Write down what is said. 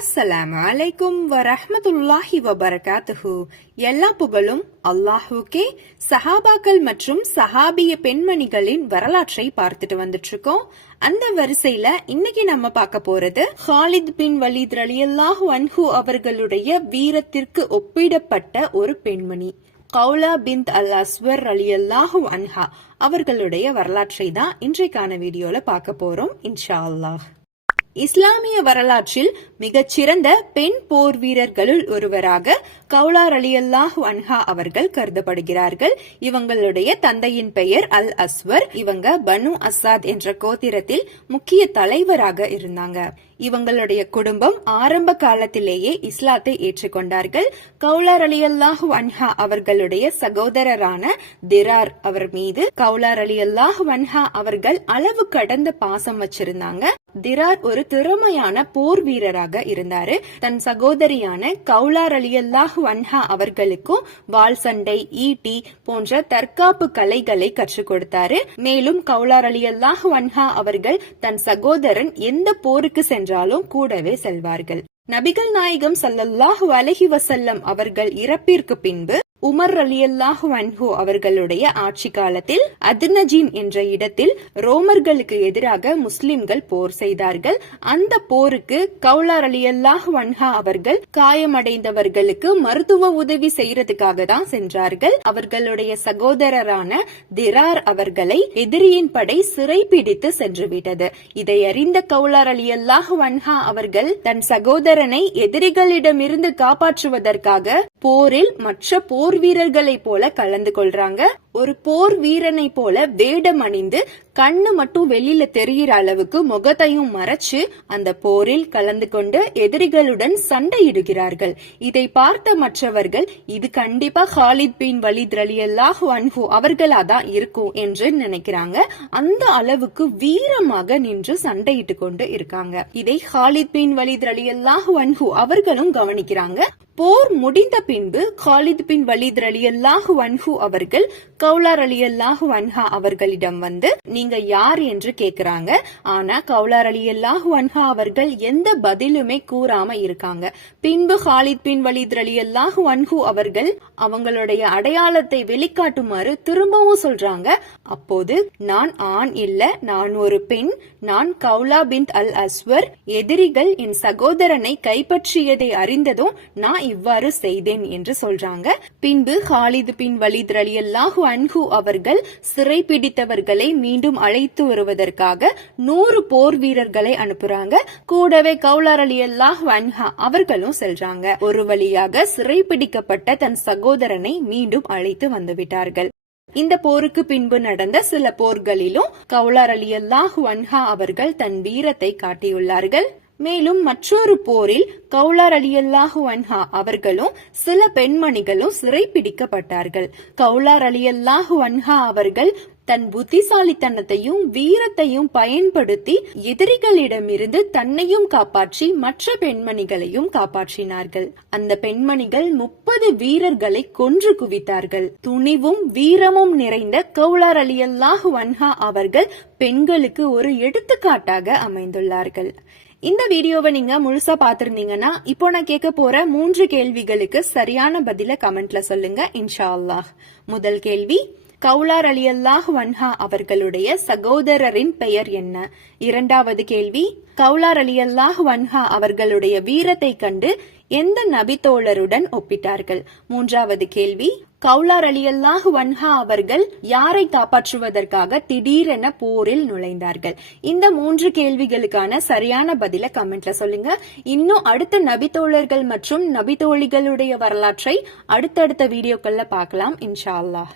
அஸ்ஸலாம் அலைக்கும் வரஹமத்துல்லாஹி வபரகாத்துஹு. எல்லா புகழும் அல்லாஹுக்கே சஹாபாக்கள் மற்றும் சஹாபிய பெண்மணிகளின் வரலாற்றை பார்த்துட்டு வந்துட்டு இருக்கோம் அந்த வரிசையில இன்னைக்கு நம்ம பார்க்க போறது ஹாலித் பின் வலீத் ரலியல்லாஹு அன்ஹு அவர்களுடைய வீரத்திற்கு ஒப்பிடப்பட்ட ஒரு பெண்மணி. கௌலா பிந்த் அல் அஸ்வர் ரலியல்லாஹு அன்ஹா அவர்களுடைய வரலாற்றை தான் இன்றைக்கான வீடியோல பார்க்க போறோம் இன்ஷா அல்லாஹ். இஸ்லாமிய வரலாற்றில் மிகச்சிறந்த பெண் போர் வீரர்களுள் ஒருவராக கவுலார் அலி அல்லாஹ் அன்ஹா அவர்கள் கருதப்படுகிறார்கள். இவங்களுடைய தந்தையின் பெயர் அல் அஸ்வர். இவங்க பனு அசாத் என்ற கோத்திரத்தில் முக்கிய தலைவராக இருந்தாங்க. இவங்களுடைய குடும்பம் ஆரம்ப காலத்திலேயே இஸ்லாத்தை ஏற்றுக்கொண்டார்கள். கவுலார் அலி அல்லாஹு அன்ஹா அவர்களுடைய சகோதரரான திரார் அவர் மீது கவுலார் அலி அல்லாஹு அன்ஹா அவர்கள் அளவு கடந்த பாசம் வச்சிருந்தாங்க. திரார் ஒரு திறமையான போர் வீரராக இருந்தாரு. தன் சகோதரியான கவுலார் அலி அல்லாஹு அன்ஹா அவர்களுக்கும் வால் சண்டை ஈட்டி போன்ற தற்காப்பு கலைகளை கற்றுக் கொடுத்தாரு. மேலும் கவுலார் அலி அல்லாஹு அன்ஹா அவர்கள் தன் சகோதரன் எந்த போருக்கு சென்றாலும் கூடவே செல்வார்கள். நபிகள் நாயகம் சல்லல்லாஹு அலஹி வசல்லம் அவர்கள் இறப்பிற்கு பின்பு உமர் அலியல்லாஹு அன்ஹு அவர்களுடைய ஆட்சி காலத்தில் அதுனஜீன் என்ற இடத்தில் ரோமர்களுக்கு எதிராக முஸ்லிம்கள் போர் செய்தார்கள். அந்த போருக்கு கவுலார் அலியல்லாஹு அன்ஹா அவர்கள் காயமடைந்தவர்களுக்கு மருத்துவ உதவி செய்யறதுக்காக தான் சென்றார்கள். அவர்களுடைய சகோதரரான திரார் அவர்களை எதிரியின் படை சிறை பிடித்து சென்று சென்றுவிட்டது. இதை அறிந்த கவுலார் அலியல்லாஹு அன்ஹா அவர்கள் தன் சகோதரனை எதிரிகளிடமிருந்து காப்பாற்றுவதற்காக போரில் மற்ற போர் வீரர்களை போல கலந்து கொள்றாங்க. ஒரு போர் வீரனை போல வேடம் அணிந்து கண்ணு மட்டும் வெளியில தெரிகிற அளவுக்கு முகத்தையும் மறைச்சு அந்த போரில் கலந்து கொண்டு எதிரிகளுடன் சண்டையிடுகிறார்கள். இதை பார்த்த மற்றவர்கள் இது கண்டிப்பா ஹாலித் பின் வலித் அலி அல்லாஹ் அன்ஹு அவர்களா தான் இருக்கும் என்று நினைக்கிறாங்க. அந்த அளவுக்கு வீரமாக நின்று சண்டையிட்டு கொண்டு இருக்காங்க. இதை ஹாலித் பின் வலித் அலி அல்லாஹ் அன்ஹு அவர்களும் கவனிக்கிறாங்க. போர் முடிந்த பின்பு ஹாலித் பின் வலித் அலி அல்லாஹ் அன்ஹு அவர்கள் கவுலார் அலி அல்லாஹு அன்ஹா அவர்களிடம் வந்து நீங்க யார் என்று கேக்குறாங்க. ஆனா கவுலார் அலி அல்லாஹு அன்ஹா அவர்கள் எந்த பதிலுமே கூறாம இருக்காங்க. பின்பு ஹாலித் பின் வலித் அலி அல்லாஹு அன்ஹு அவர்கள் அவங்களுடைய அடையாளத்தை வெளிக்காட்டுமாறு திரும்பவும் சொல்றாங்க. அப்போது நான் ஆண் இல்ல நான் ஒரு பெண். நான் கவுலா பின் அல் அஸ்வர். எதிரிகள் என் சகோதரனை கைப்பற்றியதை அறிந்ததும் நான் இவ்வாறு செய்தேன் என்று சொல்றாங்க. பின்பு ஹாலித் பின் வலித் அலி அல்லாஹு அன்ஹு அவர்கள் சிறை பிடித்தவர்களை மீண்டும் அழைத்து வருவதற்காக நூறு போர் வீரர்களை அனுப்புறாங்க. கூடவே கவுலர் அலி அல்லாஹ் அன்ஹா அவர்களும் செல்றாங்க. ஒரு வழியாக சிறை பிடிக்கப்பட்ட தன் சகோதரனை மீண்டும் அழைத்து வந்துவிட்டார்கள் இந்த போருக்கு பின்பு நடந்த சில போர்களிலும் கவுலர் அலி அல்லாஹ் வன்ஹா அவர்கள் தன் வீரத்தை காட்டியுள்ளார்கள். மேலும் மற்றொரு போரில் கவுலார் அலியல்லாஹு அன்ஹா அவர்களும் சில பெண்மணிகளும் சிறைப்பிடிக்கப்பட்டார்கள். கவுலார் அலியல்லாஹு அன்ஹா அவர்கள் தன் புத்திசாலித்தனத்தையும் வீரத்தையும் பயன்படுத்தி எதிரிகளிடமிருந்து தன்னையும் காப்பாற்றி மற்ற பெண்மணிகளையும் காப்பாற்றினார்கள். அந்த பெண்மணிகள் முப்பது வீரர்களை கொன்று குவித்தார்கள். துணிவும் வீரமும் நிறைந்த கவுலார் அலியல்லாஹு அன்ஹா அவர்கள் பெண்களுக்கு ஒரு எடுத்துக்காட்டாக அமைந்துள்ளார்கள். இந்த வீடியோவை நீங்க முழுசா பாத்திருந்தீங்கன்னா இப்போ நான் கேட்க போற மூன்று கேள்விகளுக்கு சரியான பதில கமெண்ட்ல சொல்லுங்க இன்ஷா அல்லாஹ் முதல் கேள்வி கவுலார் அலி அல்லாஹ் வன்ஹா அவர்களுடைய சகோதரரின் பெயர் என்ன? இரண்டாவது கேள்வி கவுலார் அலி அல்லாஹ் வன்ஹா அவர்களுடைய வீரத்தை கண்டு எந்த நபித்தோழருடன் ஒப்பிட்டார்கள்? மூன்றாவது கேள்வி கவுலார் அலி அல்லாஹ் வன்ஹா அவர்கள் யாரை காப்பாற்றுவதற்காக திடீரென போரில் நுழைந்தார்கள்? இந்த மூன்று கேள்விகளுக்கான சரியான பதில கமெண்ட்ல சொல்லுங்க. இன்னும் அடுத்த நபித்தோழர்கள் மற்றும் நபித்தோழிகளுடைய வரலாற்றை அடுத்தடுத்த வீடியோக்கள்ல பார்க்கலாம் இன்ஷா அல்லாஹ்.